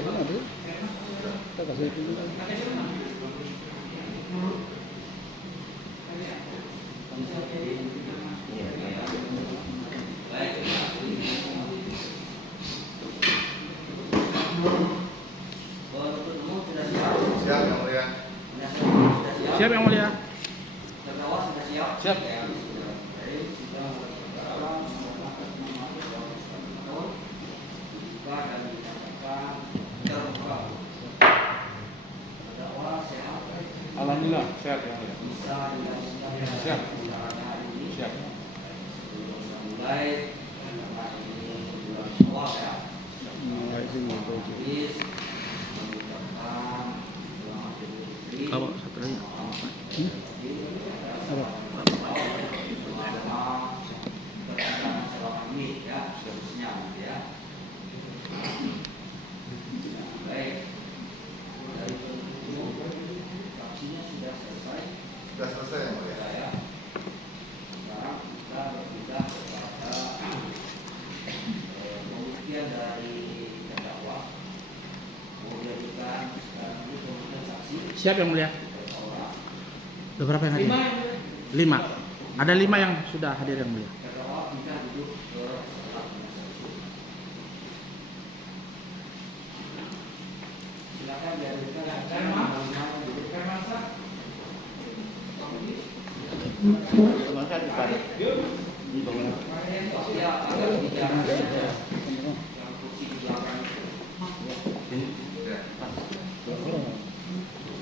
kasih nanti. Kita kasih itu juga. Siap yang mulia. Siap yang mulia. Siap. Alhamdulillah sehat yang mulia. Siap. Siap. Baik. Apa satu lagi? Apa? Sudah selesai yang mulia. Siap yang mulia. Ada berapa yang hadir? 5. Ada 5 yang sudah hadir yang mulia.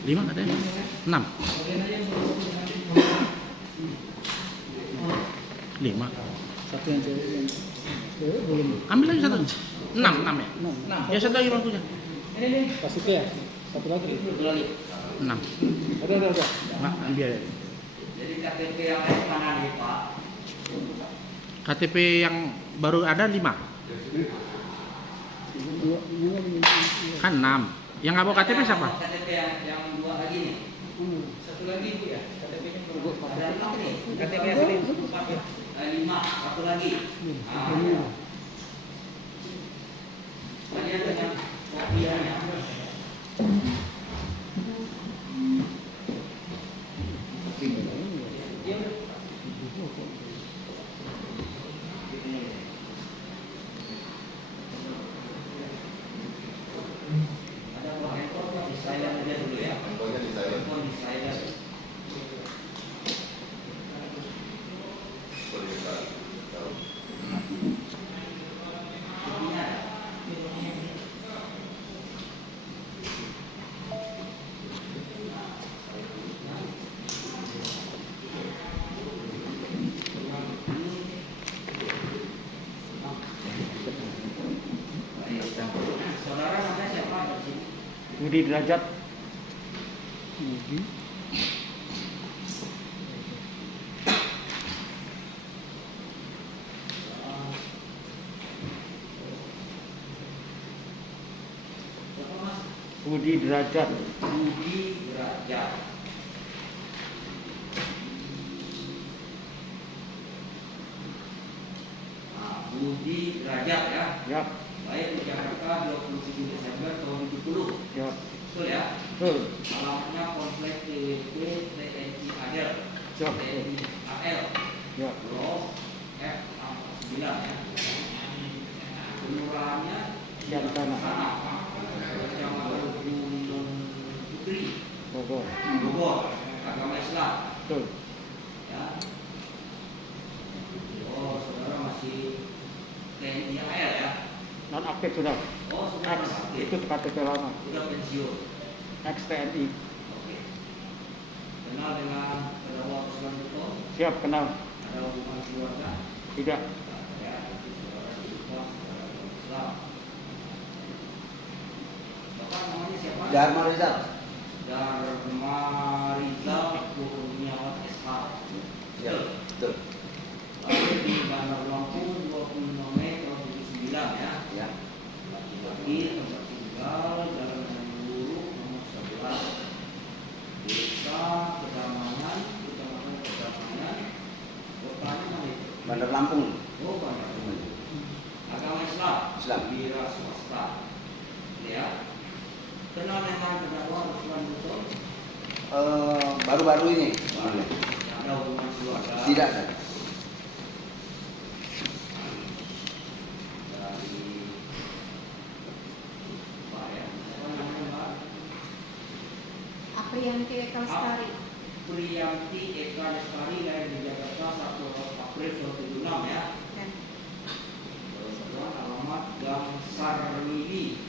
Lima ada? 6. 5. Satu yang cewek belum. Ambil lagi satu. 6 ya. 6. Ya satu lagi bangkunya. Kasih ke ya. Satu lagi. 6. Udah. Nggak, ambil ya. Jadi KTP yang lain mana nih Pak? KTP yang baru ada 5. Kan 6. Yang nggak bawa KTP siapa? KTP yang 2 lagi nih. Satu lagi Bu ya. KTP-nya belum. Ada 5 nih. KTP asli 4 ya. 5, satu lagi. Kalian dengan kopiannya. Ada buah handphone di silent aja dulu ya. Handphonenya di silent. Handphone di silent. Boleh kita tahu. Kopinya ada. Saudara namanya siapa di sini? Budi Derajat. Siapa Mas? Budi Derajat. Budi Derajat. Budi Derajat ya. Ya. Baik di Jakarta 27 Desember tahun 70. Ya. Betul ya? Betul. Alamatnya Komplek TWP TNI AL. Siap. TNI AL. Ya. Blok F9 ya. Kelurahannya Yang sana. Kecamatan Gunung Putri, Bogor. Bogor. Agama Islam. Betul. Ya. Oh, saudara masih TNI AL ya? Non aktif sudah. Oh, sudah Ex. aktif. Itu KTP lama. Sudah pensiun. Ex TNI. Oke. Kenal dengan terdakwa Ruslan itu? Siap kenal. Ada hubungan keluarga? Tidak. Ya, itu saudara Ikhlas, saudara Islam. Bapak namanya siapa? Dharma Rizal. Dharma Rizal Kurniawan SH. Ya, betul. Lahir di Bandar Lampung 25 Mei tahun 79 ya. Ya. Laki-laki, tempat tinggal, Jalan Luru nomor 11. Desa Kedamaian, Kecamatan Kedamaian. Kotanya mana itu? Bandar Lampung. Oh, Bandar Lampung. Agama Islam. Islam. Wira swasta. Ya. Kenal dengan terdakwa Ruslan Buton? Baru-baru ini. Ada hubungan keluarga? Tidak ada. Dari Pak ya, apa namanya Pak? Aprianti Eka Lestari. Priyanti Eka Lestari lahir di Jakarta 1 April 1976 ya. Dan Kedua alamat Gang Sarmili.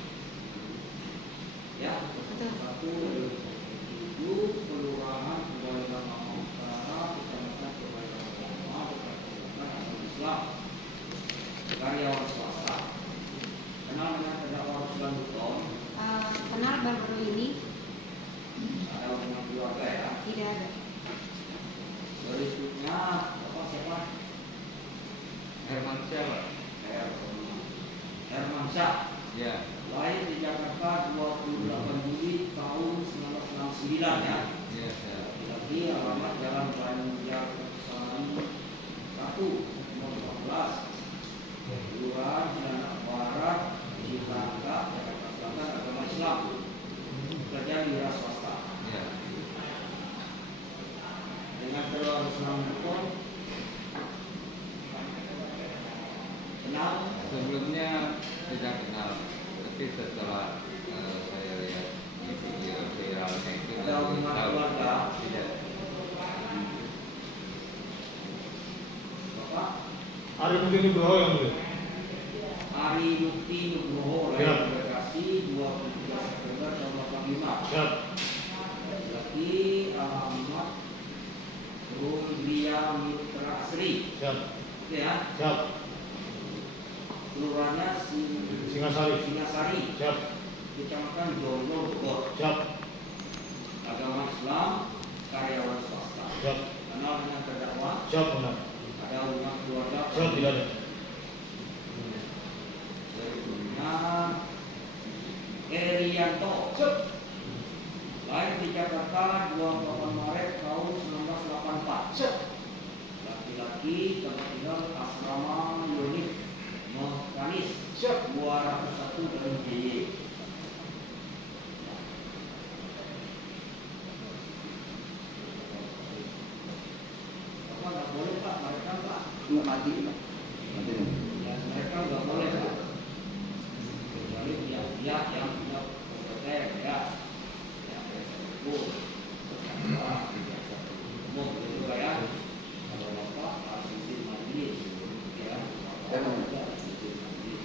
Ya, betul. satu Ibu Kelurahan Kebayoran Lama Utara, Kecamatan Kebayoran Lama, Kecamatan Agama Islam. Karyawan swasta. Kenal dengan terdakwa Ruslan Buton? Kenal baru ini Ada hubungan keluarga ya. tidak ada. Berikutnya apa siapa? Herman siapa? Herman Syah. Ya. Lahir di Jakarta 28 Juli tahun 1969 ya. Iya. Lagi alamat Jalan Banjar Sari 1 nomor 12. Kelurahan Cilandak Barat, Cilandak, Jakarta Selatan, Agama Islam. Kerja di wira swasta. Iya. Dengan terdakwa Ruslan Buton kenal? Sebelumnya tidak kenal, tapi setelah saya lihat di video viralnya itu Ada hubungan keluarga? Tidak. Bapak Ari Budi Nugroho yang mulia. Ari Lukti Nugroho Ya. lahir di Bekasi 23 September tahun 85. Siap. Laki alamat Rundria Mitra Asri. Siap. Oke ya. Siap. Kelurahannya Singasari. Singasari. Siap. Kecamatan Jonggol Bogor. Siap. Agama Islam, karyawan swasta. Siap. Kenal dengan terdakwa? Siap benar. Ada hubungan keluarga? Siap tidak ada. Berikutnya Erianto. Lahir di Jakarta 28 Maret tahun 1984. Laki-laki, tempat tinggal asrama Yonif Mekanis 201 dari JY. Apa nggak boleh Pak, mereka Pak? Nggak mati, Pak. Mati. Ya, mereka nggak boleh Pak. Kecuali pihak-pihak yang punya kompeten ya. Yang biasa hukum, umum gitu Pak ya. Kalau Bapak harus izin majelis ya. Ya, Pak. Bapak harus izin majelis.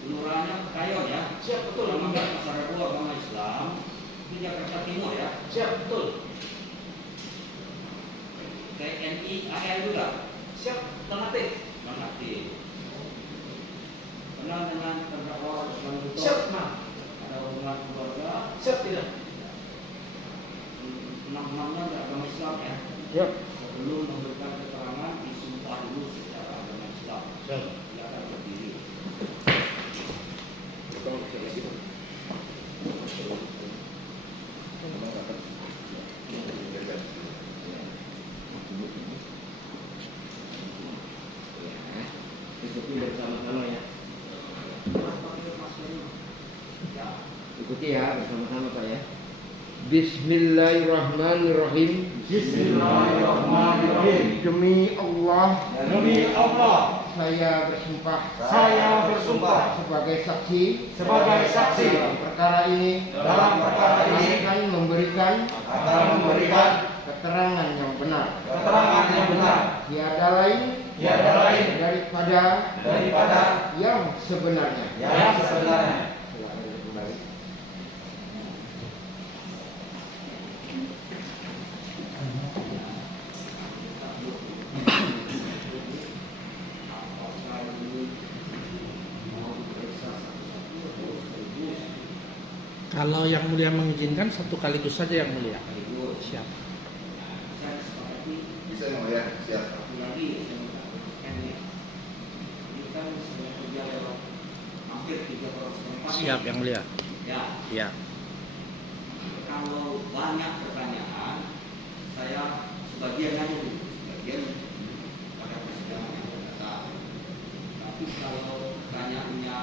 Kelurahannya Kayon ya. Siap betul. Namanya Pasar Rebo Agama Islam di Jakarta Timur ya. Siap betul. TNI AL juga. Siap. Non-aktif. Non-aktif. Kenal dengan terdakwa Ruslan Buton? Siap. Ada hubungan keluarga? Siap tidak. Enam-enamnya agama Islam ya. Siap. Sebelum memberikan keterangan disumpah dulu secara agama Islam. Siap. Silakan berdiri. Ikuti bersama-sama ya. Mas panggil Mas Doni. Ya. Ikuti ya bersama-sama Pak ya. Bismillahirrahmanirrahim. Bismillahirrahmanirrahim. Demi Allah, Demi Allah, saya bersumpah sebagai saksi sebagai saksi dalam perkara ini dalam perkara ini akan memberikan keterangan yang benar. Tiada lain daripada yang sebenarnya. Silakan kembali. Kalau yang mulia mengizinkan satu kaligus saja yang mulia. Siap. Saya sepakati Bisa yang mulia, siap. satu lagi ini kan sudah kerja lewat hampir 3 tahun setempat. Siap yang mulia. Ya. Ya. Kalau banyak pertanyaan, saya sebagian aja dulu, sebagian pada persidangan yang akan datang. Tapi kalau pertanyaannya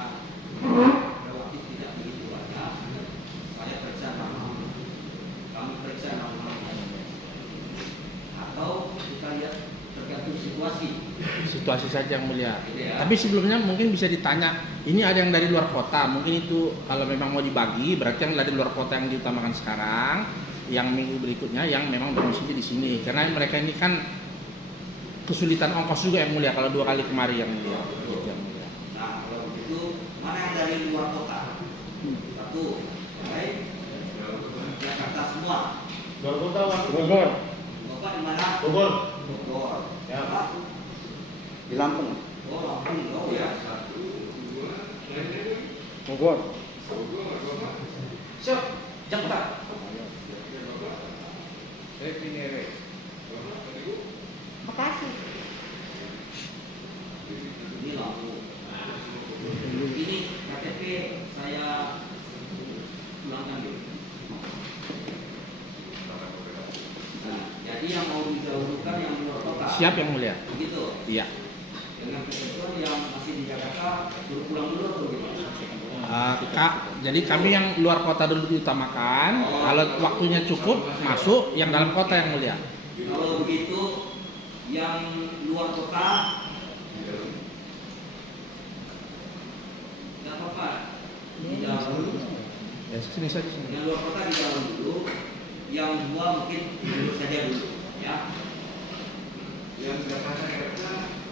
situasi saja yang mulia. Tapi sebelumnya mungkin bisa ditanya, ini ada yang dari luar kota, mungkin itu kalau memang mau dibagi berarti yang dari luar kota yang diutamakan sekarang, yang minggu berikutnya yang memang domisili di sini. Karena mereka ini kan kesulitan ongkos juga yang mulia kalau 2 kali kemari yang mulia. Gitu yang mulia. Nah, kalau begitu mana yang dari luar kota? Satu, baik. Jakarta semua. Luar kota, Pak. Bogor. Bapak di mana? Bogor. Bogor. Ya. Pak? Di Lampung. Oh, Lampung. Oh ya. Bogor. Siap. Jakarta. Bekasi. Ini Lampung. Ini KTP saya ulangkan dulu. Nah, jadi yang mau didahulukan yang luar kota. Siap yang mulia. Begitu. Iya. Dengan ketentuan yang masih di Jakarta suruh pulang dulu atau gimana? Kak, jadi kami yang luar kota dulu diutamakan. Kalau waktunya cukup masuk yang dalam kota yang mulia. Kalau begitu yang luar kota nggak apa-apa di dalam dulu. Ya sini saja sini. Yang luar kota di dalam dulu, yang 2 mungkin dulu saja dulu, ya. Yang Jakarta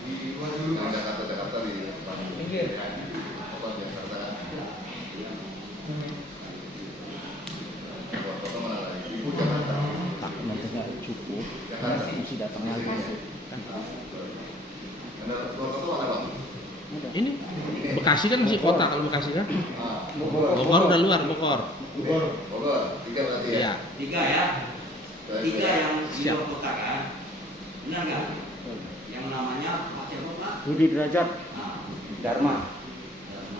di luar dulu. Jakarta di Pinggir. apa Jakarta kan? Luar kota mana lagi? Ibu Jakarta. Tak nantinya cukup. Jakarta. Masih datang lagi. Ada luar kota mana bang? Ini Bekasi kan masih kota kalau Bekasi kan. Ah, Bogor udah luar Bogor. Bogor. Bogor. 3 berarti ya. Iya. 3 ya. 3 yang di Siap. luar kota kan. Benar nggak? Yang namanya Pak siapa Pak? Budi Derajat. Nah, Dharma.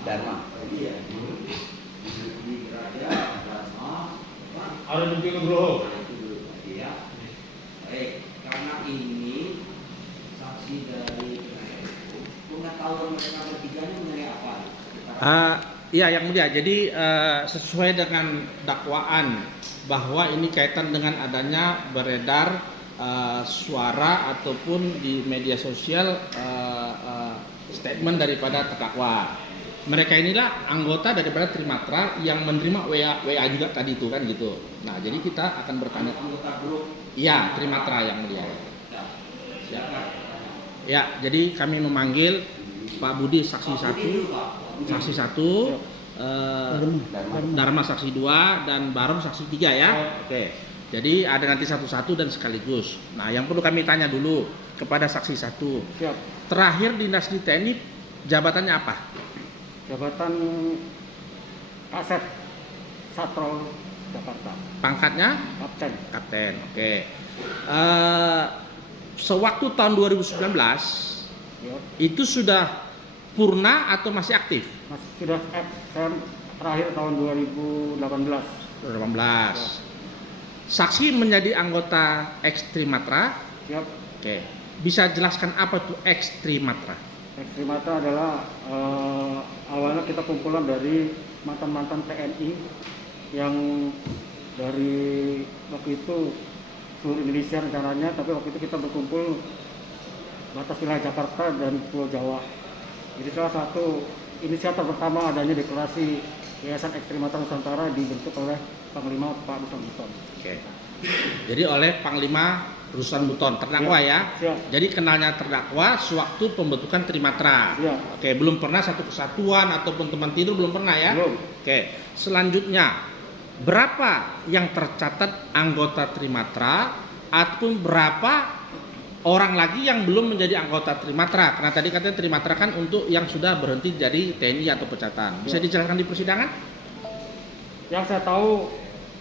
Dharma. Iya. Di Raja Dharma. Pak. Ada Bukti Nugroho. Nah, itu dulu tadi ya. Baik, karena ini saksi dari penasihat hukum, pengetahuan mereka bertiganya mengenai apa? Iya yang mulia. Jadi sesuai dengan dakwaan bahwa ini kaitan dengan adanya beredar suara ataupun di media sosial statement daripada terdakwa. Mereka inilah anggota daripada Trimatra yang menerima WA juga tadi itu kan gitu. Nah jadi kita akan bertanya. Anggota grup. Iya Trimatra yang mulia. Ya. Silakan. Ya jadi kami memanggil Pak Budi saksi Pak 1, Budi dulu, Pak. Budi. saksi 1, Dharma saksi 2 dan Barom saksi 3 ya. Oke. Jadi ada nanti satu-satu dan sekaligus. Nah, yang perlu kami tanya dulu kepada saksi 1. Siap. Terakhir dinas di TNI jabatannya apa? Jabatan Kaset Satrol Jakarta. Pangkatnya Kapten. kapten. Oke. Sewaktu tahun 2019 Ya. itu sudah purna atau masih aktif? Masih sudah saya terakhir tahun 2018. 2018. Saksi menjadi anggota Ekstrimatra. Siap. Oke. Bisa jelaskan apa itu Ekstrimatra? Ekstrimata adalah awalnya kita kumpulan dari mantan-mantan TNI yang dari waktu itu seluruh Indonesia rencananya, tapi waktu itu kita berkumpul batas wilayah Jakarta dan Pulau Jawa. Jadi salah satu inisiator pertama adanya deklarasi Yayasan Ekstrimata Nusantara dibentuk oleh Panglima Pak Ruslan Buton. Oke. Jadi oleh Panglima Ruslan Buton terdakwa ya. Siap. Jadi kenalnya terdakwa sewaktu pembentukan Trimatra. Siap. Oke, belum pernah satu kesatuan ataupun teman tidur belum pernah ya. Belum. Oke. Selanjutnya berapa yang tercatat anggota Trimatra ataupun berapa orang lagi yang belum menjadi anggota Trimatra? Karena tadi katanya Trimatra kan untuk yang sudah berhenti jadi TNI atau pecatan. Bisa Ya. dijelaskan di persidangan? Yang saya tahu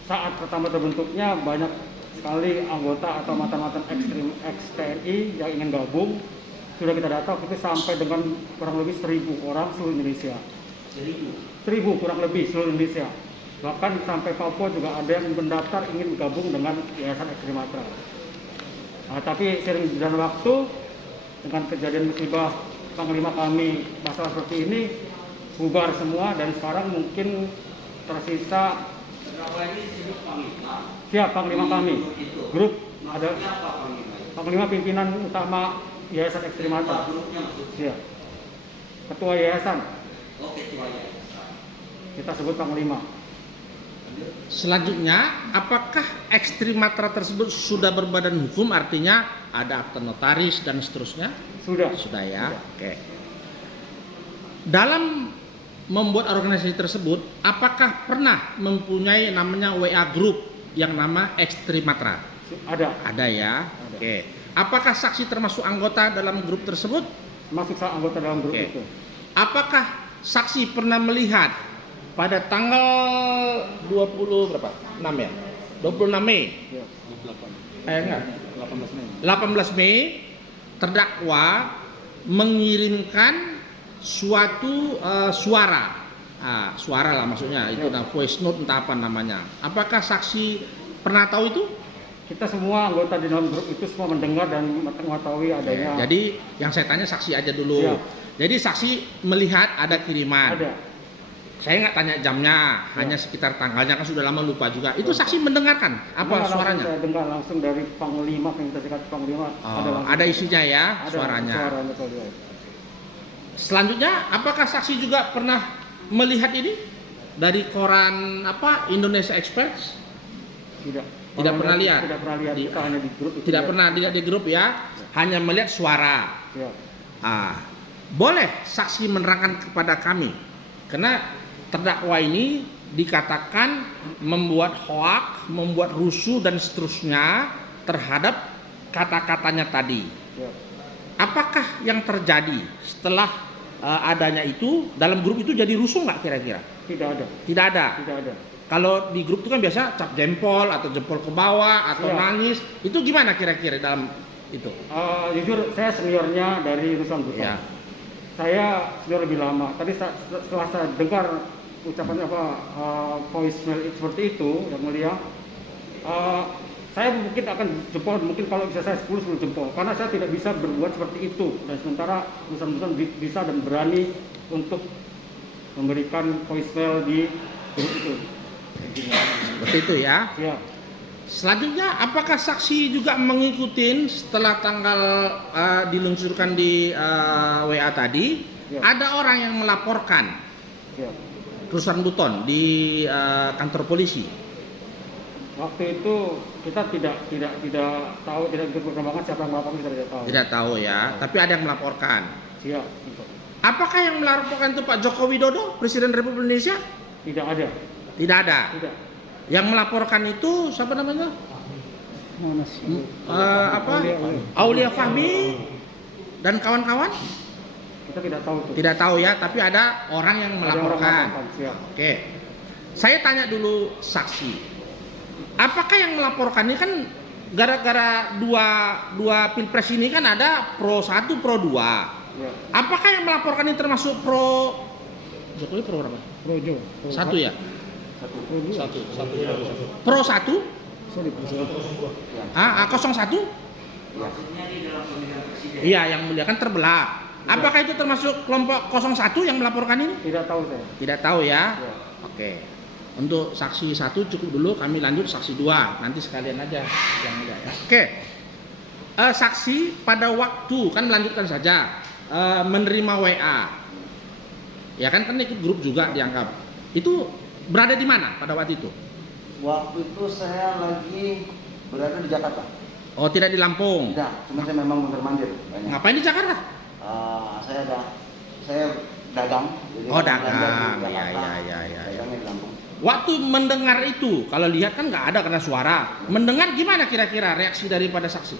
saat pertama terbentuknya banyak sekali anggota atau mantan-mantan ex-TNI yang ingin gabung. Sudah kita data waktu itu sampai dengan kurang lebih 1.000 orang seluruh Indonesia. 1.000 kurang lebih seluruh Indonesia. Bahkan sampai Papua juga ada yang mendaftar ingin bergabung dengan Yayasan Ekstrimatra. Nah, tapi sering berjalan waktu dengan kejadian musibah Panglima kami masalah seperti ini bubar semua dan sekarang mungkin tersisa Terdakwa ini disebut Panglima. siap Panglima kami. Itu. Grup ada Maksudnya apa Panglima? Panglima pimpinan utama Yayasan Ekstrim Matra. Grupnya maksudnya. Iya. Ketua yayasan, Oke, tua ya. kita sebut Panglima. Selanjutnya, apakah Ekstrim Matra tersebut sudah berbadan hukum, artinya ada akte notaris dan seterusnya? Sudah. Sudah ya. Sudah. Oke. Dalam membuat organisasi tersebut, apakah pernah mempunyai namanya WA group yang nama Ekstrim Matra? Ada. Ada ya. Ada. Oke. Apakah saksi termasuk anggota dalam grup tersebut? Masuk anggota dalam grup Oke. itu. Apakah saksi pernah melihat pada tanggal 20 berapa? 6 ya? 26 Mei. Ya. Enggak. 18 Mei. 18 Mei terdakwa mengirimkan suatu suara. Suara lah maksudnya, itu voice note entah apa namanya. Apakah saksi pernah tahu itu? Kita semua anggota di dalam grup itu semua mendengar dan mengetahui adanya. Jadi yang saya tanya saksi aja dulu. Siap. Jadi saksi melihat ada kiriman. Ada. Saya nggak tanya jamnya, hanya sekitar tanggalnya, kan sudah lama lupa juga. Itu saksi mendengarkan apa Dengar langsung, suaranya? saya dengar langsung dari Panglima, yang kita sikat Panglima. Oh, langsung. ada isinya ya Ada suaranya. Suaranya betul, ya. Selanjutnya, apakah saksi juga pernah melihat ini dari koran apa Indonesia Express? Tidak. Tidak pernah lihat. Tidak pernah lihat. Kita hanya di grup. itu Tidak ya. pernah lihat di grup ya, hanya melihat suara. Ya. Boleh saksi menerangkan kepada kami, karena terdakwa ini dikatakan membuat hoak, membuat rusuh dan seterusnya terhadap kata-katanya tadi. Ya. Apakah yang terjadi setelah adanya itu dalam grup itu jadi rusuh nggak kira-kira? Tidak ada. Tidak ada. Tidak ada. Kalau di grup itu kan biasa cap jempol atau jempol ke bawah atau Iya. nangis. Itu gimana kira-kira dalam itu? Jujur saya seniornya dari Rusan Buton. Ya. Saya senior lebih lama. Tadi setelah saya dengar ucapan voicemail seperti itu, yang mulia, saya mungkin akan jempol, mungkin kalau bisa saya 10 jempol, karena saya tidak bisa berbuat seperti itu. Dan sementara Rusan Buton bisa dan berani untuk memberikan voicemail di grup itu. Seperti itu ya. Ya. Selanjutnya, apakah saksi juga mengikuti setelah tanggal diluncurkan di WA tadi? Ya. Ada orang yang melaporkan Ya. Rusan Buton di kantor polisi. Waktu itu kita tidak tahu, tidak ikut perkembangan siapa yang melaporkan, kita tidak tahu. Tidak tahu ya, tapi ada yang melaporkan. Iya, gitu. Apakah yang melaporkan itu Pak Joko Widodo, Presiden Republik Indonesia? Tidak ada. Tidak ada. Tidak. Yang melaporkan itu siapa namanya? Mana sih? Aulia Fahmi dan kawan-kawan? Kita tidak tahu tuh. Tidak tahu ya, tapi ada orang yang Ada orang melaporkan. siap. Oke. Saya tanya dulu saksi. Apakah yang melaporkan ini kan gara-gara dua pilpres ini kan ada pro 1, pro 2. Ya. Apakah yang melaporkan ini termasuk pro Jokowi pro berapa? Projo. 1 ya? Satu. Pro 1? Sorry, Projo. 01? Maksudnya di dalam pemilihan presiden. Iya, yang mulia kan terbelah. Apakah itu termasuk kelompok 01 yang melaporkan ini? Tidak tahu saya. Tidak tahu ya. Ya. Oke. Untuk saksi 1 cukup dulu, kami lanjut saksi 2. Nanti sekalian aja yang mulia ya. Oke. Saksi pada waktu kan melanjutkan saja menerima WA. Ya kan ikut grup juga dianggap. Itu berada di mana pada waktu itu? Waktu itu saya lagi berada di Jakarta. Oh, tidak di Lampung. Tidak, cuma saya memang mondar-mandir banyak. Ngapain di Jakarta? Saya dagang. Jadi Oh, saya belanja dagang. di Jakarta, Ya. dagangnya di Lampung. Waktu mendengar itu, kalau lihat kan nggak ada karena suara. Mendengar gimana kira-kira reaksi daripada saksi?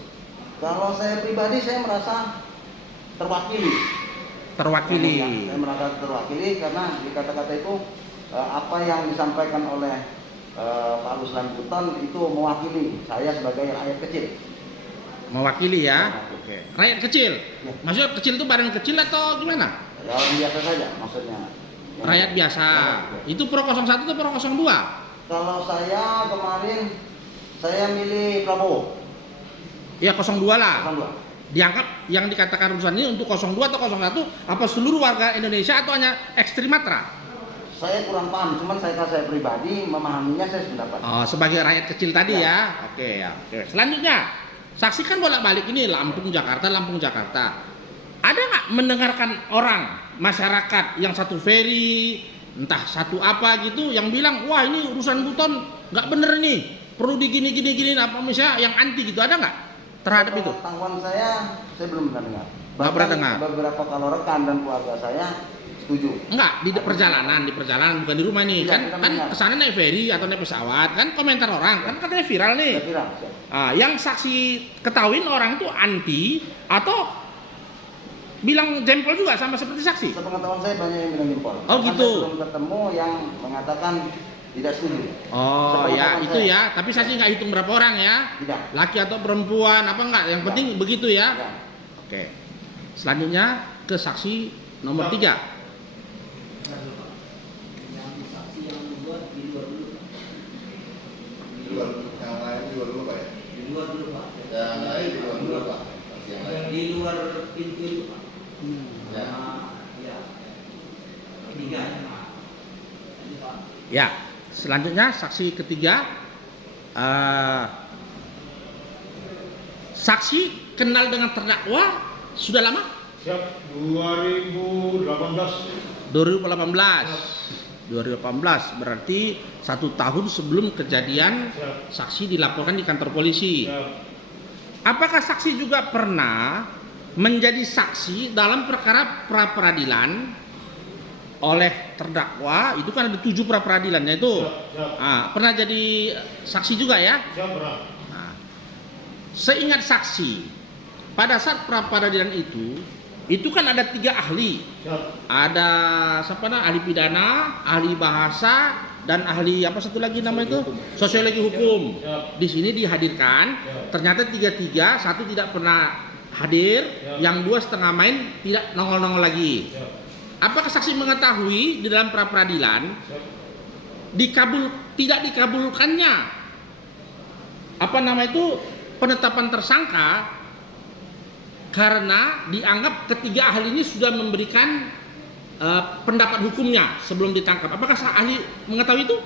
Kalau saya pribadi saya merasa terwakili. Terwakili. Ya, saya merasa terwakili karena di kata-kata itu apa yang disampaikan oleh Pak Ruslan Buton itu mewakili saya sebagai rakyat kecil. Mewakili ya. Oke. Rakyat kecil. Ya. Maksudnya kecil itu badan kecil atau gimana? Ya, orang biasa saja maksudnya. Rakyat biasa. Itu pro 01 atau pro 02? Kalau saya kemarin saya milih Prabowo. Ya 02 lah. 02. Dianggap yang dikatakan urusan ini untuk 02 atau 01 apa seluruh warga Indonesia atau hanya Ekstrim Matra? Saya kurang paham, cuman saya pribadi memahaminya saya sependapat. Oh, sebagai rakyat kecil tadi ya. Oke ya. Oke. Selanjutnya, saksi kan bolak-balik ini Lampung Jakarta. Ada nggak mendengarkan orang masyarakat yang satu ferry, entah satu apa gitu, yang bilang wah ini urusan Buton nggak bener nih, perlu digini apa misalnya yang anti gitu, ada nggak terhadap itu? Pengetahuan saya belum pernah dengar. Nggak pernah dengar. Beberapa kalau rekan dan keluarga saya setuju. Enggak, di perjalanan bukan di rumah nih. Tidak, Kan kita kan mendengar. kesana naik ferry atau naik pesawat, kan komentar orang kan katanya viral nih. Saya kira. Yang saksi ketahuin orang itu anti atau bilang jempol juga sama seperti saksi? Sepengetahuan saya banyak yang bilang jempol. Oh, Bahkan gitu. saya belum ketemu yang mengatakan tidak setuju. Oh ya, Sepengetahuan itu saya. ya. Tapi saksi nggak hitung berapa orang ya? Tidak. Laki atau perempuan apa enggak? Yang Tidak. penting begitu ya. Tidak. Oke. Selanjutnya ke saksi nomor 3. Yang saksi yang membuat di luar dulu, Pak. Di luar, yang lain di luar dulu Pak ya? Di luar dulu, Pak. Yang lain di luar dulu Pak. Yang lain. Di luar pintu itu, Pak. Ya. Ya. Ketiga ya, Pak. Ini, Pak. Ya. Selanjutnya saksi ketiga. Saksi kenal dengan terdakwa sudah lama? Siap, 2018. 2018 berarti 1 tahun sebelum kejadian Siap. saksi dilaporkan di kantor polisi. Siap. Apakah saksi juga pernah menjadi saksi dalam perkara pra peradilan oleh terdakwa? Itu kan ada 7 pra peradilannya itu. Siap. Pernah jadi saksi juga ya? Siap, pernah. Nah, seingat saksi pada saat pra peradilan itu kan ada 3 ahli. Siap. Ada siapa namanya? Ahli pidana, ahli bahasa, dan ahli apa satu lagi nama itu? Sosiologi hukum. Siap. Di sini dihadirkan. Siap. Ternyata 3, satu tidak pernah hadir, Siap. yang 2 setengah main, tidak nongol-nongol lagi. Siap. Apakah saksi mengetahui di dalam pra peradilan Siap. tidak dikabulkannya apa nama itu penetapan tersangka karena dianggap ketiga ahli ini sudah memberikan pendapat hukumnya sebelum ditangkap? Apakah ahli mengetahui itu?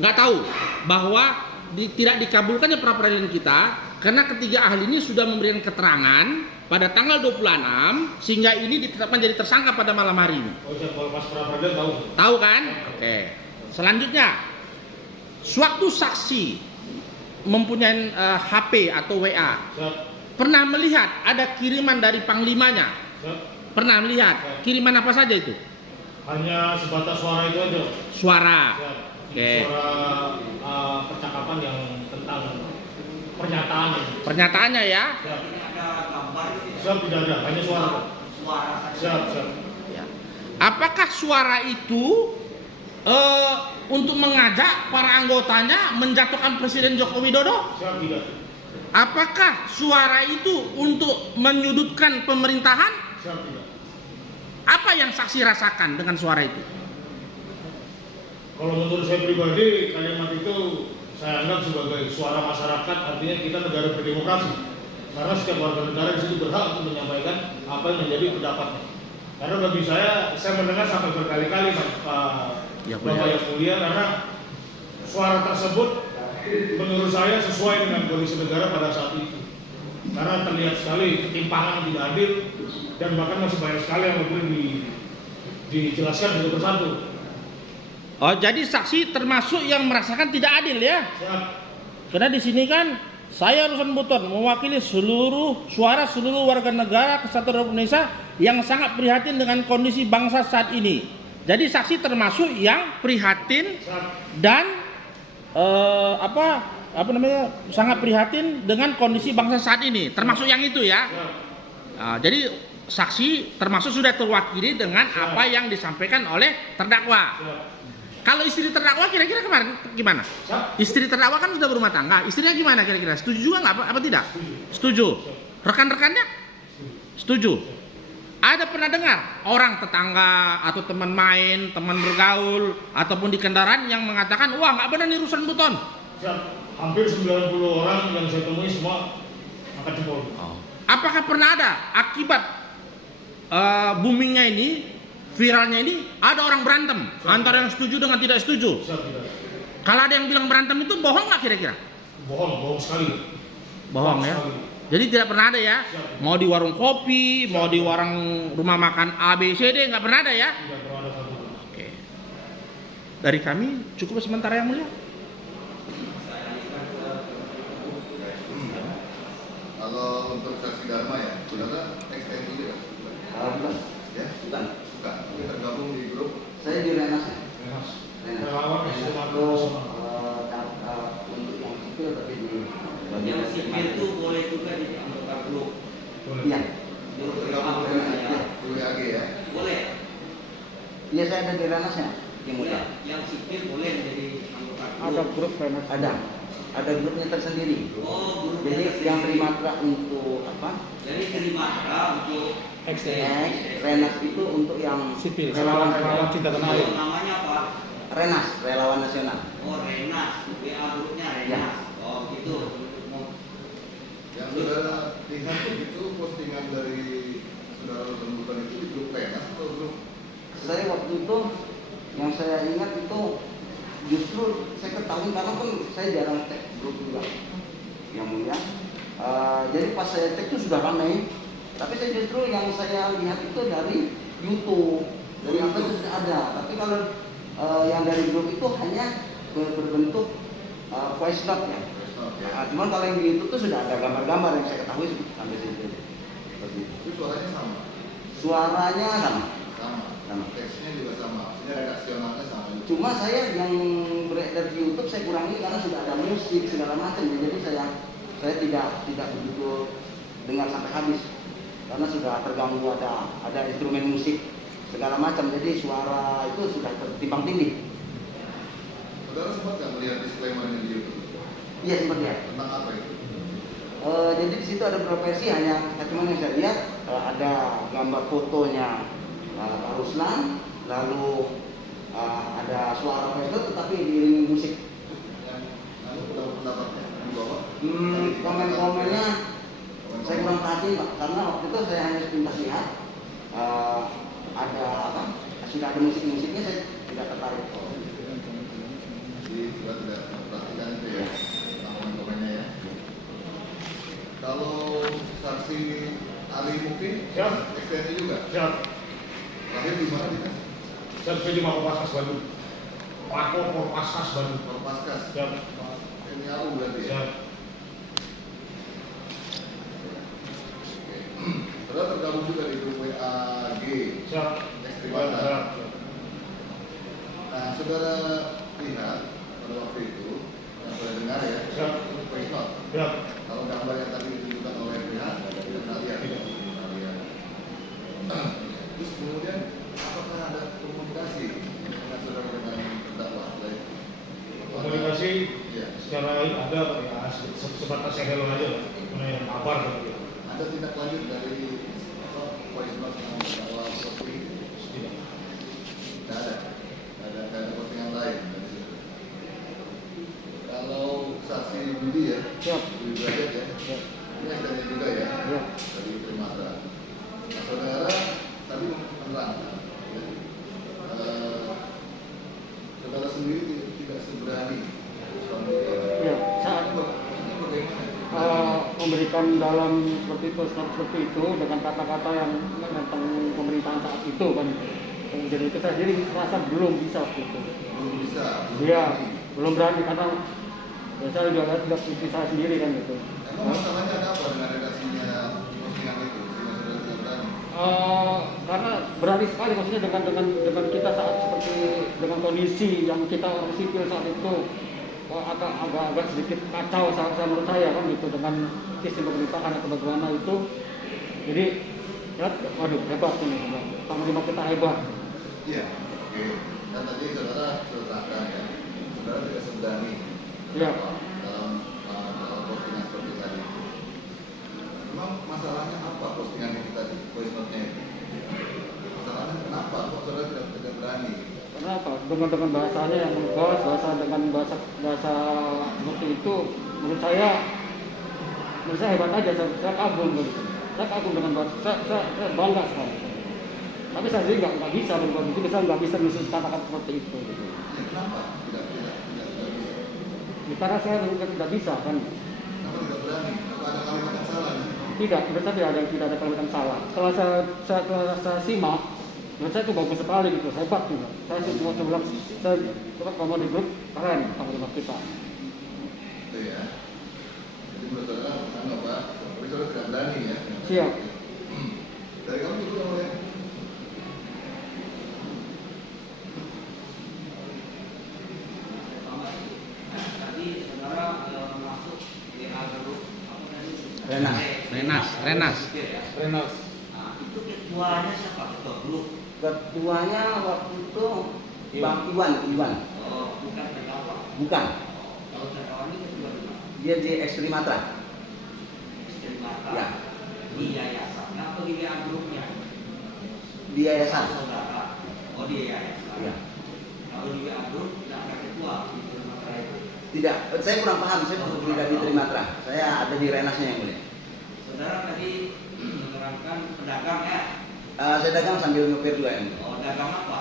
Nggak tahu bahwa tidak dikabulkannya pra peradilan kita karena ketiga ahli ini sudah memberikan keterangan pada tanggal 26 sehingga ini ditetapkan jadi tersangka pada malam hari ini. Oh, siap, kalau pas pra-peradilan tahu. Tahu kan? Oke. Selanjutnya, sewaktu saksi mempunyai HP atau WA, Siap. pernah melihat ada kiriman dari panglimanya? Siap. Pernah melihat kiriman apa saja itu? Hanya sebatas suara itu aja. Suara. Siap. Oke. Suara percakapan yang tentang pernyataan. Pernyataannya ya. Siap. Ini ada gambar itu ya. Siap, tidak ada, hanya suara. Suara saja. Siap, siap. Ya. Apakah suara itu untuk mengajak para anggotanya menjatuhkan Presiden Joko Widodo? Siap, tidak. Apakah suara itu untuk menyudutkan pemerintahan? Siap, tidak. Apa yang saksi rasakan dengan suara itu? Kalau menurut saya pribadi, kalimat itu saya anggap sebagai suara masyarakat, artinya kita negara berdemokrasi. Karena setiap warga negara di situ berhak untuk menyampaikan apa yang menjadi pendapatnya. Karena bagi saya mendengar sampai berkali-kali Pak Ya, Bapak yang mulia, karena suara tersebut menurut saya sesuai dengan kondisi negara pada saat itu. Karena terlihat sekali ketimpangan yang tidak adil dan bahkan masih banyak sekali yang belum dijelaskan satu persatu. Oh, jadi saksi termasuk yang merasakan tidak adil ya? Siap. Karena di sini kan saya Ruslan Buton mewakili suara seluruh warga negara Kesatuan Republik Indonesia yang sangat prihatin dengan kondisi bangsa saat ini. Jadi saksi termasuk yang prihatin dan sangat prihatin dengan kondisi bangsa saat ini. Termasuk yang itu ya. Jadi saksi termasuk sudah terwakili dengan apa yang disampaikan oleh terdakwa. Kalau istri terdakwa kira-kira kemarin gimana? Istri terdakwa kan sudah berumah tangga. Istrinya gimana kira-kira? Setuju juga nggak apa tidak? Setuju. Rekan-rekannya? Setuju. Ada pernah dengar orang tetangga atau teman main, teman bergaul ataupun di kendaraan yang mengatakan, wah nggak benar nih Ruslan Buton? Siap. Hampir 90 orang yang saya temui semua angkat jempol. Apakah pernah ada akibat boomingnya ini, viralnya ini, ada orang berantem antara yang setuju dengan tidak setuju? Siap, tidak. Kalau ada yang bilang berantem itu bohong nggak kira-kira? Bohong sekali. bohong ya. Jadi tidak pernah ada ya. Mau di warung kopi, mau di warung rumah makan A B C D nggak pernah ada ya. Tidak perlu ada satu. Oke. Dari kami cukup sementara yang mulia. Kalau untuk saksi Dharma ya, saudara XTNI juga? Bukan. Ya? Bukan. Bukan. Tapi tergabung di grup Saya di Renas. Renas. Renas. Relawan Itu untuk yang sipil tapi di Yang sipil itu boleh juga di anggota grup. Boleh. Iya. grup tergabung di WAG ya? Boleh. Iya, saya ada di Renasnya. Yang mulia. Yang sipil boleh menjadi anggota grup. Ada grup Renas. Ada grupnya tersendiri. Oh, grup. Jadi yang Trimatra untuk apa? Jadi Trimatra untuk X, Renas itu untuk yang Sipil. relawan cinta tanah Oh, namanya apa? Renas, relawan nasional. Oh, Renas. WA grupnya Renas. Oh, gitu. Yang saudara lihat itu postingan dari saudara Lembutan itu di grup Renas atau grup? Saya waktu itu yang saya ingat itu justru saya ketahui karena kan saya jarang cek grup juga yang mulia. Jadi pas saya cek itu sudah ramai, tapi saya justru yang saya lihat itu dari YouTube, dari apa itu sudah ada. Tapi kalau yang dari grup itu hanya berbentuk voice note ya. Oke. Cuman kalau yang di YouTube itu sudah ada gambar-gambar yang saya ketahui sampai situ. Seperti itu. Itu suaranya sama? Suaranya sama. Sama. Teksnya juga sama. Maksudnya redaksionalnya sama juga. Cuma saya yang beredar di YouTube saya kurangi karena sudah ada musik segala macam. Jadi saya tidak begitu dengar sampai habis karena sudah terganggu ada instrumen musik segala macam. Jadi suara itu sudah tertimbang tindih. Saudara sempat nggak melihat disclaimer di YouTube? Iya, sempat lihat. Tentang apa itu? Jadi di situ ada beberapa versi, hanya cuman yang saya lihat ada gambar fotonya Pak Ruslan, lalu ada suara voice tetapi diiringi musik. Yang pendapatnya di bawah? Komen-komennya saya kurang perhatiin Pak, karena waktu itu saya hanya sepintas lihat ada apa? Sudah ada musik-musiknya, saya tidak tertarik. Jadi sudah tidak memperhatikan itu ya, komen-komennya ya. Kalau saksi Ali mungkin, Siap. XTNI juga. Siap. Lahir di mana kita? Saya kerja di Mapolrestas Bandung. Mapolrestas Bandung. Korpaskas. Siap. Ini AU berarti ya. Siap. Oke. Saudara tergabung juga di grup WAG. Siap. Ekstrimata. Siap. Nah, saudara lihat pada waktu itu, yang saudara dengar ya, Siap. itu voice note. Siap. Kalau gambar yang tadi ditunjukkan oleh pihak, tidak pernah lihat. Tidak. Pernah lihat. Terus kemudian, apakah ada komunikasi dengan saudara dengan terdakwa? Baik. Komunikasi Iya. secara ada ya sebatas saya hello aja lah. Mana yang kabar gitu. Ada tindak lanjut dari voice note yang terdakwa posting? Tidak. Tidak ada. Tidak ada postingan lain dari situ. Kalau saksi Budi ya, Siap. Budi Derajat ya, Siap. ini STNI juga ya, Ya. dari Trimatra. Nah, saudara tadi menerangkan, ya, saudara sendiri tidak seberani Ya, saat Maksudnya bagaimana? memberikan dalam seperti itu dengan kata-kata yang tentang pemerintahan saat itu kan. Jadi itu saya sendiri merasa belum bisa gitu. Belum bisa. Iya, belum berani karena ya saya juga lihat istri saya sendiri kan gitu. Emang masalahnya ada apa dengan redaksinya postingan itu? Sehingga saudara tidak berani? Karena berani sekali maksudnya dengan kita saat seperti dengan kondisi yang kita orang sipil saat itu agak sedikit kacau menurut saya kan gitu dengan sistem pemerintahan atau bagaimana itu. Jadi ya waduh hebat ini panglima kita hebat. Iya. Oke. Dan tadi saudara ceritakan ya, saudara tidak seberani Iya. dalam postingan seperti tadi. Memang masalahnya apa postingan itu tadi, voice note-nya itu? Masalahnya kenapa kok saudara tidak berani? Kenapa? Dengan bahasanya yang lugas, dengan bahasa seperti itu, menurut saya hebat aja. Saya kagum gitu. Saya kagum dengan bahasa. Saya bangga sekali. Tapi saya sendiri nggak bisa berbuat itu. Saya nggak bisa menyusun kata-kata seperti itu. Gitu. Ya, kenapa tidak bisa? Ya, karena saya tidak bisa kan. Kenapa tidak berani? Apa Apa ada kalimat yang salah? Tidak, menurut saya tidak ada kalimat yang salah. Setelah saya simak, menurut saya itu bagus sekali gitu, hebat gitu. Saya cuma bilang, saya kalau di grup keren panglima kita. Itu ya. Jadi menurut saudara, anu Pak, tapi saudara tidak berani ya. Siap. Dari kamu juga boleh. Tadi saudara masuk WA group apa tadi? Renas. Renas. Nah, itu ketuanya siapa? Ketua grup. Ketuanya waktu itu Bang Iwan. Oh, bukan terdakwa. Bukan. Kalau terdakwa ini ketua di mana? Dia di Ekstrim Matra. Istri Mata. Ya. Di yayasan atau di WA grupnya? Di yayasan. Saudara. Oh, di yayasan. Ya. Kalau di WA grup tidak ada ketua di Istri Mata itu. Tidak, saya kurang paham. Saya tidak di Trimatra. Saya ada di Renasnya yang mulia. Saudara tadi menerangkan pedagang ya? Saya dagang sambil nyopir juga yang mulia. Oh, dagang apa?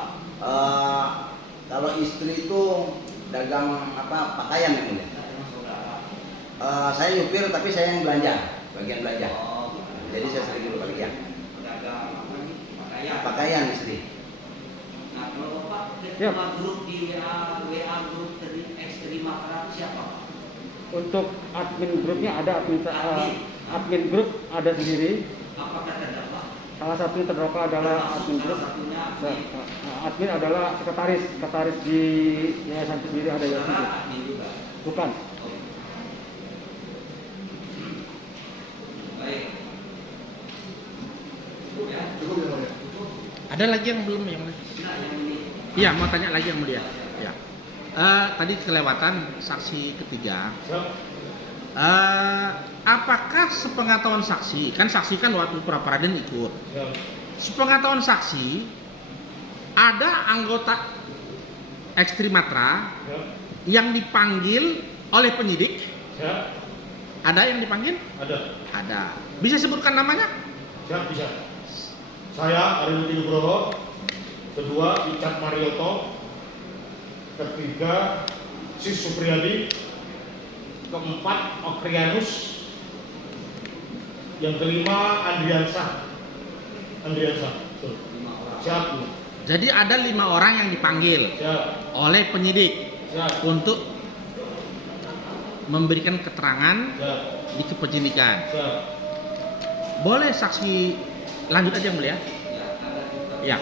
Kalau istri itu dagang pakaian yang mulia. Dagang saudara. Saya nyupir tapi saya yang belanja, bagian belanja. Oh, bukan. Jadi saya sering dulu balik ya. Pedagang apa nih? Pakaian. Pakaian istri. Nah, kalau Bapak Ya. ketua grup di WA grup tadi Ekstrim Makassar siapa? Untuk admin grupnya ada admin grup ada sendiri. Apakah terdakwa? Salah satu yang terdakwa adalah admin Salah grup. satunya Admin adalah sekretaris di yayasan itu sendiri ada yayasan saudara itu. admin juga. Bukan. Oh. Baik. Cukup ya? Cukup ya boleh. Cukup. Ada lagi yang belum yang lain? Nah, yang ini. Iya, mau tanya lagi yang mulia. Ya. Tadi kelewatan saksi ketiga. Apakah sepengetahuan saksi, kan saksi kan waktu pra-peradilan ikut. Sepengetahuan saksi, ada anggota Ekstrim Matra yang dipanggil oleh penyidik? Ada yang dipanggil? Ada. Bisa sebutkan namanya? Siap, bisa. Saya Arinuti Nugroho, kedua Icat Marioto, ketiga Sis Supriyadi, keempat Okrianus, yang kelima Andriansa. Betul. Siap. Jadi ada 5 orang yang dipanggil Siap. oleh penyidik Siap. untuk memberikan keterangan Siap. di kepenyidikan. Siap. Boleh saksi lanjut aja mulia? Ya.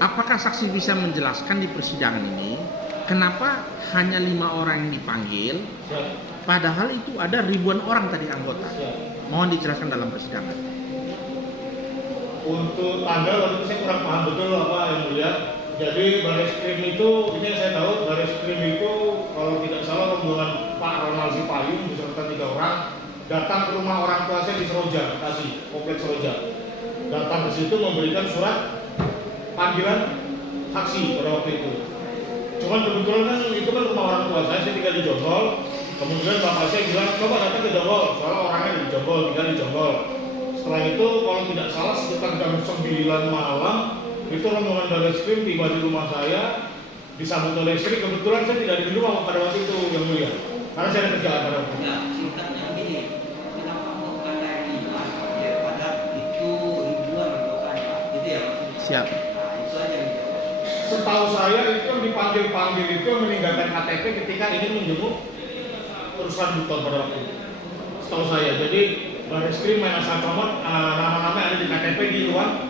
Apakah saksi bisa menjelaskan di persidangan ini kenapa hanya 5 orang yang dipanggil, Siap. padahal itu ada ribuan orang tadi anggota? Siap. Mohon dijelaskan dalam persidangan. Untuk tanggal waktu itu saya kurang paham betul apa yang mulia. Jadi baris krim itu, ini yang saya tahu, baris krim itu kalau tidak salah rombongan Pak Ronald Sipayung beserta 3 orang datang ke rumah orang tua saya di Seroja, Bekasi, kompleks Seroja. Datang ke situ memberikan surat panggilan saksi pada waktu itu. Cuman kebetulan kan itu kan rumah orang tua saya tinggal di Jonggol. Kemudian bapak saya bilang, coba datang ke Jonggol, soalnya orangnya di Jonggol, tinggal di Jonggol. Setelah itu kalau tidak salah sekitar jam 9 malam itu rombongan baris krim tiba di rumah saya, disambut oleh istri. Kebetulan saya tidak di rumah pada waktu itu yang mulia, karena saya ada kerjaan pada waktu itu. Ya, singkatnya begini. Kenapa kok ada 5 daripada itu ribuan anggotanya? Gitu ya maksudnya. Siap. Nah, itu aja yang dijawab. Setahu saya itu yang dipanggil-panggil itu meninggalkan KTP ketika ingin menjenguk urusan buton pada waktu itu. Setahu saya, jadi baris krim main asal comot, nama-nama yang ada di KTP di ruang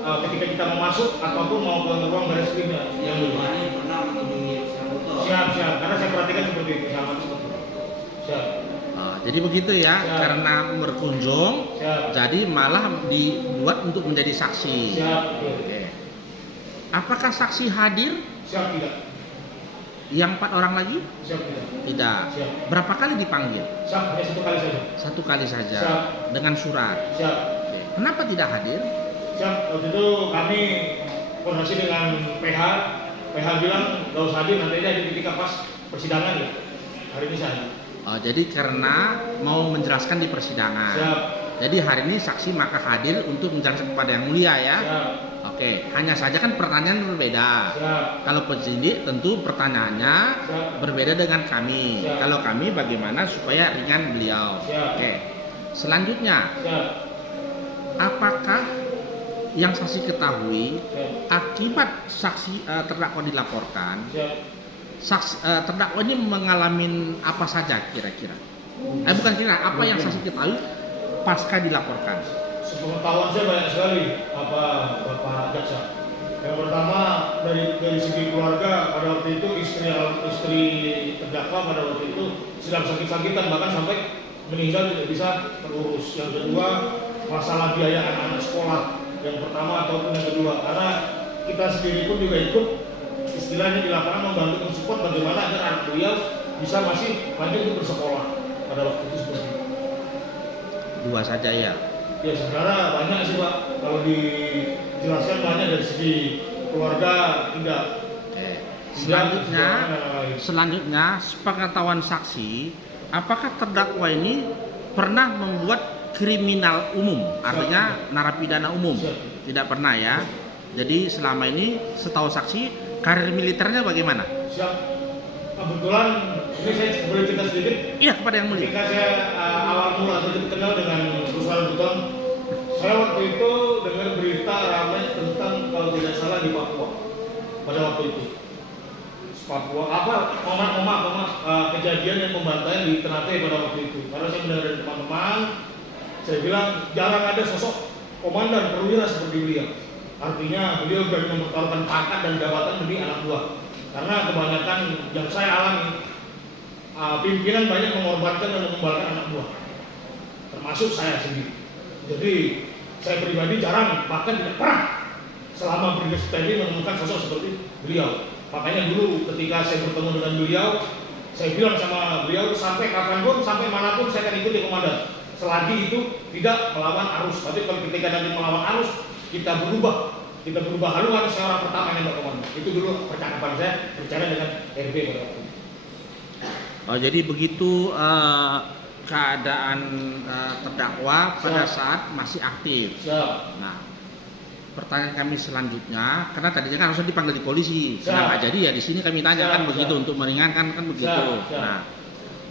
ketika kita mau masuk ataupun mau ke ruang baris krimnya yang dulu. Yang ini pernah mengunjungi Sambuto. Siap, karena saya perhatikan seperti itu, sama seperti itu. Siap. Jadi begitu ya, Siap. karena berkunjung, Siap. jadi malah dibuat untuk menjadi saksi. Siap. Oke. Apakah saksi hadir? Siap tidak? Yang 4 orang lagi? Siap tidak? Tidak. Siap. Berapa kali dipanggil? Siap, hanya 1 kali saja. 1 kali saja. Siap. Dengan surat. Siap. Oke. Kenapa tidak hadir? Siap, waktu itu kami koordinasi dengan PH. PH bilang gak usah hadir, nanti aja ketika pas persidangan ya. Hari ini saya. Jadi karena mau menjelaskan di persidangan. Siap. Jadi hari ini saksi maka hadir untuk menjelaskan kepada yang mulia ya. Siap. Oke, hanya saja kan pertanyaan berbeda. Siap. Kalau penyidik tentu pertanyaannya Siap. berbeda dengan kami. Siap. Kalau kami bagaimana supaya ringan beliau. Siap. Oke. Selanjutnya, Siap. apakah yang saksi ketahui Siap. akibat saksi terdakwa dilaporkan, Siap. terdakwa ini mengalami apa saja kira-kira? Bukan kira, apa yang saksi ketahui pasca dilaporkan? Sepengetahuan saya banyak sekali Bapak Jaksa. Yang pertama dari segi keluarga, pada waktu itu istri terdakwa pada waktu itu sedang sakit-sakitan, bahkan sampai meninggal tidak bisa terurus. Yang kedua, masalah biaya anak-anak sekolah yang pertama ataupun yang kedua, karena kita sendiri pun juga ikut istilahnya di lapangan membantu mensupport bagaimana agar anak beliau bisa masih lanjut untuk bersekolah pada waktu itu seperti itu. Dua saja ya. Ya sebenarnya banyak sih Pak, kalau dijelaskan banyak dari segi keluarga tidak. Selanjutnya sepengetahuan saksi, apakah terdakwa ini pernah membuat kriminal umum, artinya narapidana umum? Tidak pernah ya. Jadi selama ini setahu saksi karir militernya bagaimana? Siap. Kebetulan ini saya boleh cerita sedikit. Iya, kepada yang mulia. Ketika saya awal mula kenal dengan perusahaan Buton, saya waktu itu dengar berita ramai tentang kalau tidak salah di Papua pada waktu itu. Papua kejadian yang pembantaian di Ternate pada waktu itu. Karena saya mendengar dari teman-teman, saya bilang jarang ada sosok komandan perwira seperti beliau. Artinya beliau berani mempertaruhkan pangkat dan jabatan demi anak buah. Karena kebanyakan yang saya alami, pimpinan banyak mengorbankan dan mengembalikan anak buah, termasuk saya sendiri. Jadi saya pribadi jarang, bahkan tidak pernah selama berdiri TNI menemukan sosok seperti beliau. Makanya dulu ketika saya bertemu dengan beliau, saya bilang sama beliau sampai kapanpun, sampai manapun saya akan ikuti komandan. Selagi itu tidak melawan arus. Tapi kalau ketika nanti melawan arus, kita berubah haluan, saya orang pertama yang komandan. Itu dulu percakapan saya berbicara dengan RB pada waktu itu. Oh, jadi begitu keadaan terdakwa pada saat masih aktif. Nah, pertanyaan kami selanjutnya, karena tadinya kan harusnya dipanggil di polisi, sudah nggak jadi ya di sini kami tanya kan begitu untuk meringankan kan begitu. Nah,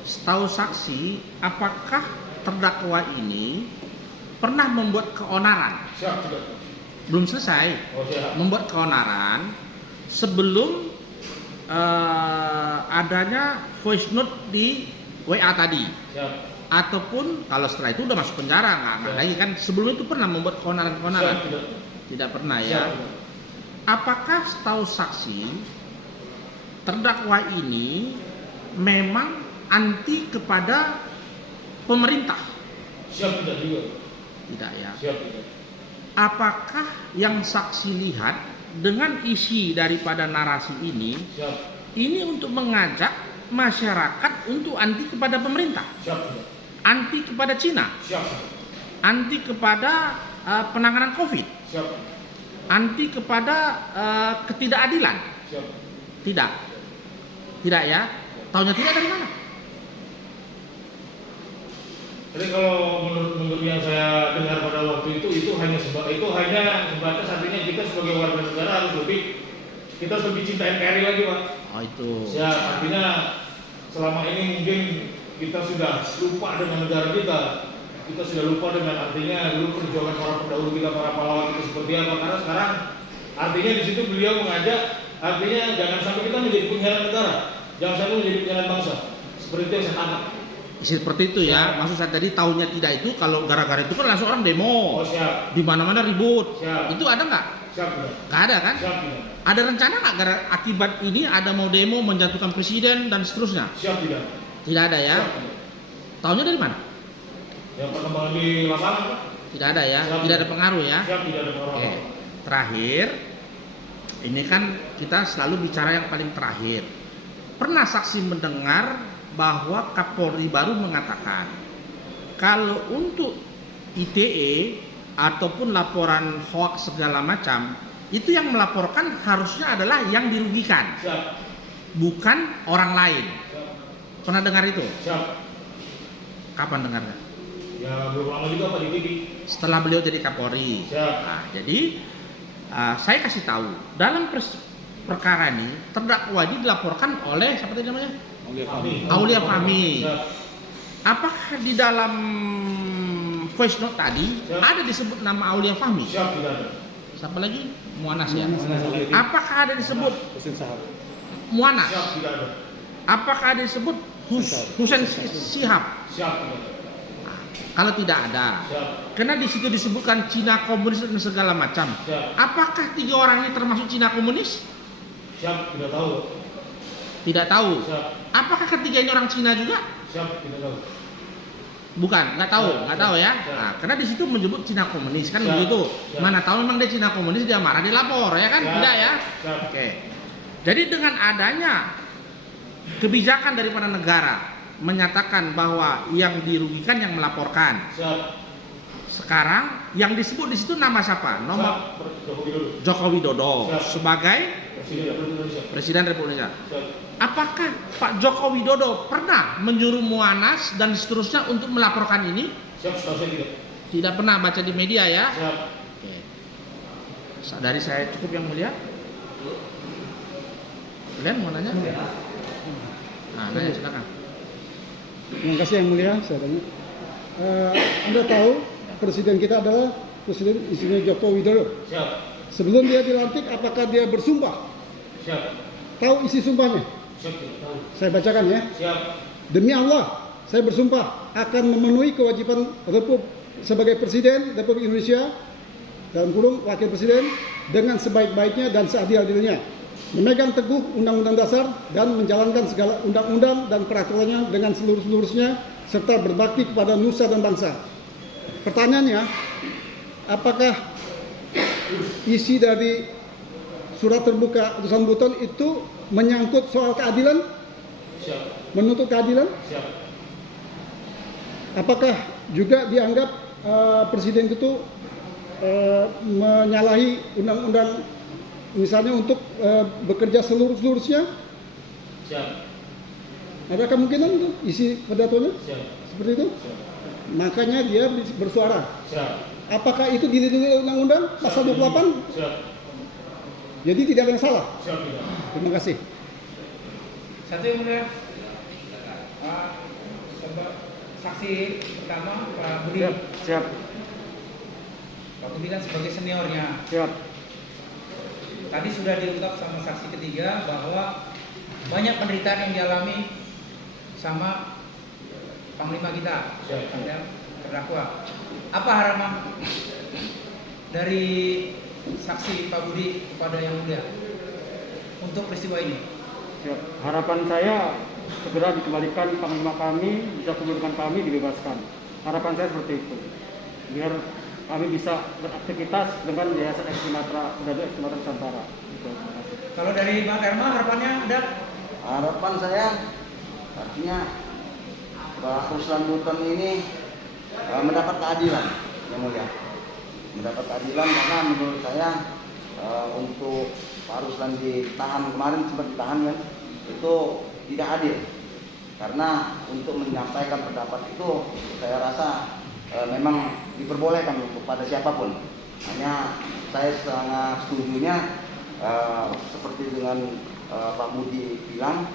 setahu saksi, apakah terdakwa ini pernah membuat keonaran? Belum selesai. Membuat keonaran sebelum adanya voice note di WA tadi. Ataupun kalau setelah itu udah masuk penjara nggak lagi kan, sebelum itu pernah membuat keonaran-keonaran? Tidak pernah ya. Apakah setahu saksi terdakwa ini memang anti kepada pemerintah? Tidak juga. Tidak ya. Tidak. Apakah yang saksi lihat dengan isi daripada narasi ini untuk mengajak masyarakat untuk anti kepada pemerintah? Anti kepada Cina? Anti kepada penanganan COVID? Anti kepada ketidakadilan? Tidak. Tidak ya. Taunya tidak dari mana? Jadi kalau menurut yang saya dengar pada waktu itu hanya sebatas artinya kita sebagai warga negara harus kita lebih cinta NKRI lagi Pak. Oh itu. Ya artinya selama ini mungkin kita sudah lupa dengan negara kita sudah lupa dengan artinya dulu perjuangan para pendahulu kita, para pahlawan itu seperti apa. Karena sekarang artinya di situ beliau mengajak artinya jangan sampai kita menjadi pengkhianat negara, jangan sampai menjadi pengkhianat bangsa. Seperti itu yang saya tangkap. Seperti itu ya. Maksud saya tadi tahunya tidak itu, kalau gara-gara itu kan langsung orang demo. Di mana-mana ribut. Itu ada nggak? Nggak ada kan? Ada rencana nggak akibat ini ada mau demo menjatuhkan presiden dan seterusnya? Tidak. Tidak ada ya. Tahunya dari mana? Yang perkembangan di lapangan. Tidak ada ya. Tidak ada pengaruh ya. Tidak ada pengaruh. Oke. Terakhir, ini kan kita selalu bicara yang paling terakhir. Pernah saksi mendengar bahwa Kapolri baru mengatakan kalau untuk ITE ataupun laporan hoax segala macam itu yang melaporkan harusnya adalah yang dirugikan, bukan orang lain. Pernah dengar itu? Kapan dengarnya? Ya belum lama juga Pak di TV. Setelah beliau jadi Kapolri. Nah, jadi Saya kasih tahu dalam perkara ini terdakwa ini dilaporkan oleh siapa tadi namanya? Aulia Fahmi. Apakah di dalam voice note tadi ada disebut nama Aulia Fahmi? Siap, tidak ada. Siapa lagi? Muanas ya. Apakah ada disebut Muanas? Siap, tidak ada. Apakah ada disebut Husain Shihab? Siap, tidak ada. Kalau tidak ada, Siap. karena di situ disebutkan Cina komunis dan segala macam. Siap. Apakah 3 orang ini termasuk Cina komunis? Siap, tidak tahu. Tidak tahu. Siap. Apakah ketiga ini orang Cina juga? Siap, tidak tahu. Bukan, nggak tahu, Siap, nggak tahu ya. siap. Nah, karena di situ menyebut Cina komunis kan Siap, begitu. siap. Mana tahu memang dia Cina komunis, dia marah, dia lapor ya kan? Siap, Tidak ya? siap. Oke. Jadi dengan adanya kebijakan daripada negara menyatakan bahwa yang dirugikan yang melaporkan. Siap. Sekarang yang disebut di situ nama siapa? Nomor Siap. Joko Widodo Siap. sebagai Presiden Republik Indonesia. Presiden Republik Indonesia. Siap. Apakah Pak Joko Widodo pernah menyuruh Muanas dan seterusnya untuk melaporkan ini? Siap, setahu saya tidak. Tidak pernah baca di media ya? Siap. Oke. Dari saya cukup yang mulia. Kalian mau nanya? Nah, nanya silakan. Terima kasih yang mulia, saya tanya. Anda tahu presiden kita adalah Presiden Insinyur Joko Widodo. Siap. Sebelum dia dilantik, apakah dia bersumpah? Siap. Tahu isi sumpahnya? Siap, tidak tahu. Saya bacakan ya. Siap. Demi Allah, saya bersumpah akan memenuhi kewajiban sebagai Presiden Republik Indonesia dalam kurung Wakil Presiden dengan sebaik-baiknya dan seadil-adilnya, memegang teguh Undang-Undang Dasar dan menjalankan segala undang-undang dan peraturannya dengan seluruh-seluruhnya serta berbakti kepada nusa dan bangsa. Pertanyaannya, apakah isi dari surat terbuka atau sambutan itu menyangkut soal keadilan, Siap. menuntut keadilan? Siap. Apakah juga dianggap presiden itu menyalahi undang-undang misalnya untuk bekerja seluruh-seluruhnya? Siap. Ada kemungkinan itu isi pidatonya Siap. seperti itu? Siap. Makanya dia bersuara. Siap. Apakah itu dilindungi oleh undang-undang pasal 28? Siap. Jadi tidak ada yang salah. Siap, tidak. Terima kasih. Satu yang mulia. Saksi pertama Pak Budi. Siap. Siap. Pak Budi kan sebagai seniornya. Siap. Tadi sudah diungkap sama saksi ketiga bahwa banyak penderitaan yang dialami sama Panglima kita, Siap. terdakwa. Apa harapan dari saksi Pak Budi kepada yang mulia untuk peristiwa ini? Siap. Harapan saya segera dikembalikan panglima kami, bisa kedudukan kami dibebaskan. Harapan saya seperti itu. Biar kami bisa beraktivitas dengan Yayasan Eks Sumatera, Dadu Eks Sumatera Nusantara. Gitu. Terima kasih. Kalau dari Bang Erma harapannya ada? Harapan saya artinya Pak Ruslan Buton ini mendapat keadilan, yang mulia. Mendapat keadilan karena menurut saya untuk Pak Ruslan ditahan kemarin sempat ditahan kan, itu tidak adil. Karena untuk menyampaikan pendapat itu saya rasa memang diperbolehkan untuk pada siapapun. Hanya saya sangat setujunya seperti dengan Pak Budi bilang,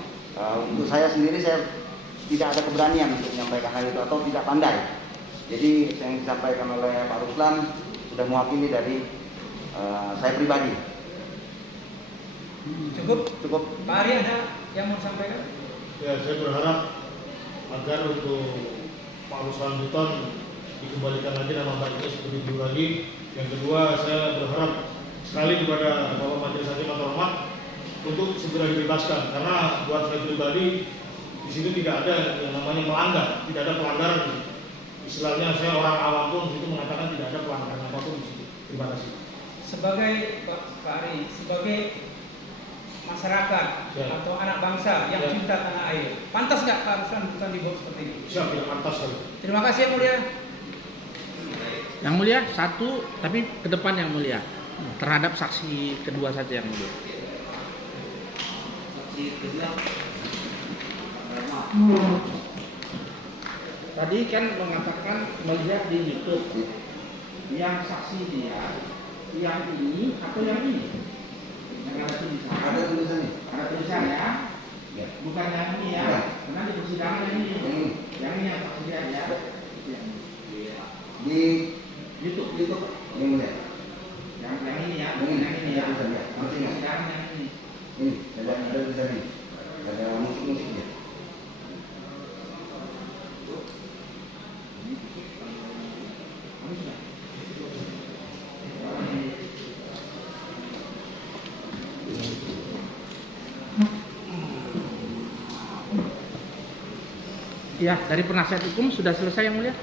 untuk saya sendiri saya tidak ada keberanian untuk menyampaikan hal itu atau tidak pandai. Jadi yang disampaikan oleh Pak Ruslan sudah mewakili dari saya pribadi. Cukup. Pak Ari ada yang mau sampaikan? Ya, saya berharap agar untuk Pak Ruslan Buton dikembalikan lagi nama baiknya seperti dulu lagi. Yang kedua, saya berharap sekali kepada Bapak Majelis Hakim yang terhormat untuk segera dibebaskan, karena buat saya pribadi di situ tidak ada yang namanya melanggar, tidak ada pelanggaran. Istilahnya saya orang awam pun itu mengatakan tidak ada pelanggaran apapun di situ. Terima kasih. Sebagai Pak Ari, sebagai masyarakat Ya. atau anak bangsa yang Ya. cinta tanah air, pantas nggak Pak Ruslan Buton dibawa seperti ini? Siap, tidak pantas sekali. Terima kasih yang mulia. Yang mulia satu, tapi ke depan yang mulia. Terhadap saksi kedua saja yang mulia. Tadi kan mengatakan melihat di YouTube yang saksi dia yang ini atau yang ini? Yang ada tulisan. Ada tulisannya. Ada tulisan ya. Ya. Bukan yang ini ya. Ya. Karena di persidangan yang ini. Yang ini. Yang ini yang saksi ya. Di YouTube. YouTube yang mulia. Yang ini ya. Yang ini. Yang ini ya. Tulisan, ya. Yang persidangan yang ini. Ini ada tulisannya. Ada musik-musiknya. Ya, dari penasihat hukum sudah selesai yang mulia.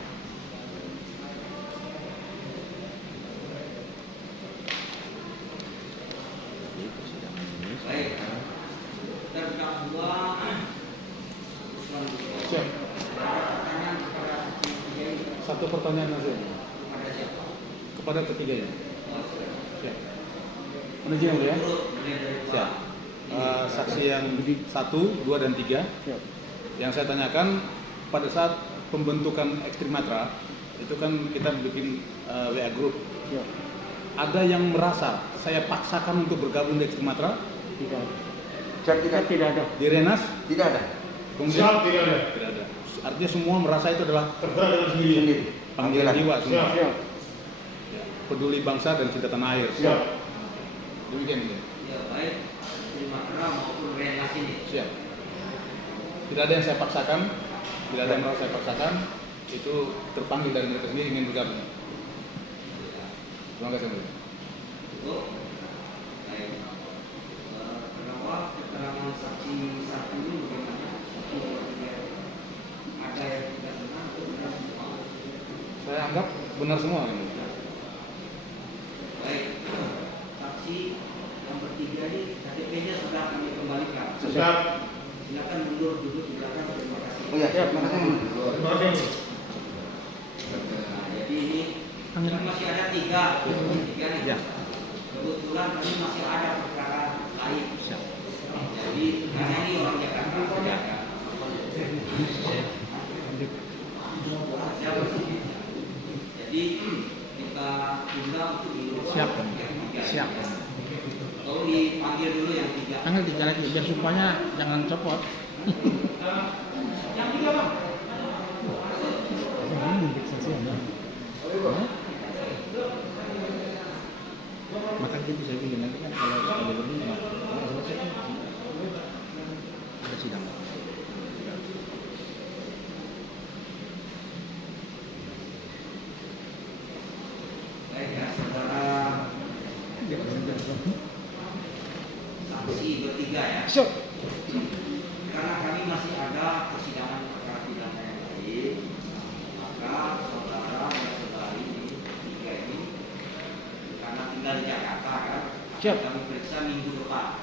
Baik. Terdakwa Siap. pertanyaan kepada saksi ketiga ini Satu pertanyaan saja kepada siapa? kepada ketiganya. Oh, siap. Siap. Menuju yang mulia. Menurut mulai dari Pak. Siap. Saksi yang 1, 2, dan 3 yang saya tanyakan pada saat pembentukan Ekstrimatra itu kan kita bikin WA group. Ada yang merasa saya paksakan untuk bergabung di Ekstrimatra Tidak. Tidak. Tidak ada. di Renas, Tidak ada. kemudian Siap, tidak ada. tidak ada. Artinya semua merasa itu adalah Tergerak dengan sendiri. Sendiri. panggilan jiwa semua. Siap. Siap. Ya, peduli bangsa dan cinta tanah air. Siap. Demikian ini. Ya, baik. Sumatera maupun Renas ini. Siap. Tidak ada yang saya paksakan, tidak ada yang merasa saya paksakan. Itu terpanggil dari mereka sendiri ingin bergabung. Terima kasih. Mbak. Cukup. Baik. Kenapa keterangan saksi satu ini bagaimana? Saksi ketiga. Ada yang tidak benar atau benar semua? Saya anggap benar semua. Ini. Baik. Saksi yang bertiga ini KTP-nya sudah kami kembalikan. Siap. Silakan mundur duduk di belakang. Terima kasih. Oh ya, terima kasih. Terima kasih. Nah, jadi ini masih ada tiga nih. Ya. Kebetulan kami masih ada perkara lain. Jadi karena ini orang Jakarta. Jadi kita tunda untuk di Siap. Siap. Kalau dipanggil dulu yang tiga. Tanggal 3 lagi biar supaya jangan copot. Yang tiga bang. Maka itu saya bikin nanti kan kalau ada berdua kalau selesai kan ada sidang. Baik ya, saudara saksi bertiga ya. Siap. Karena kami masih ada persidangan perkara pidana yang lain, maka saudara dan saudari tiga ini karena tinggal di Jakarta kan, Siap. kami periksa minggu depan,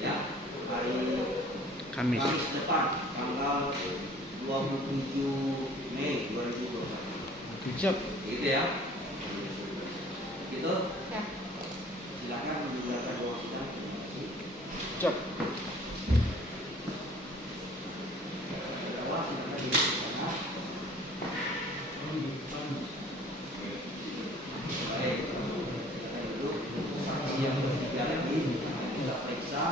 ya hari Kamis. depan tanggal 27 Mei 2021. Siap. Gitu ya. Gitu. Ya. Silakan menjelaskan ruang sidang. Siap. Terdakwa silakan duduk di sana. Baik. Silakan duduk. Saksi yang bertiga lagi kita periksa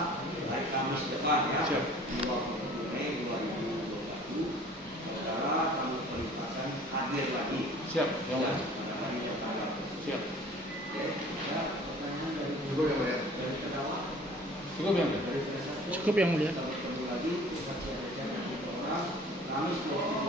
hari Kamis depan ya. Siap. 20 Mei 2021. Saudara kami perintahkan hadir lagi. Siap. Ya, pada hari pertama. Siap. Oke. Ya, pertanyaan dari Cukup ya, Pak ya? dari terdakwa. Cukup ya. Cukup yang mulia. Kita bertemu lagi saksi ada orang Kamis 27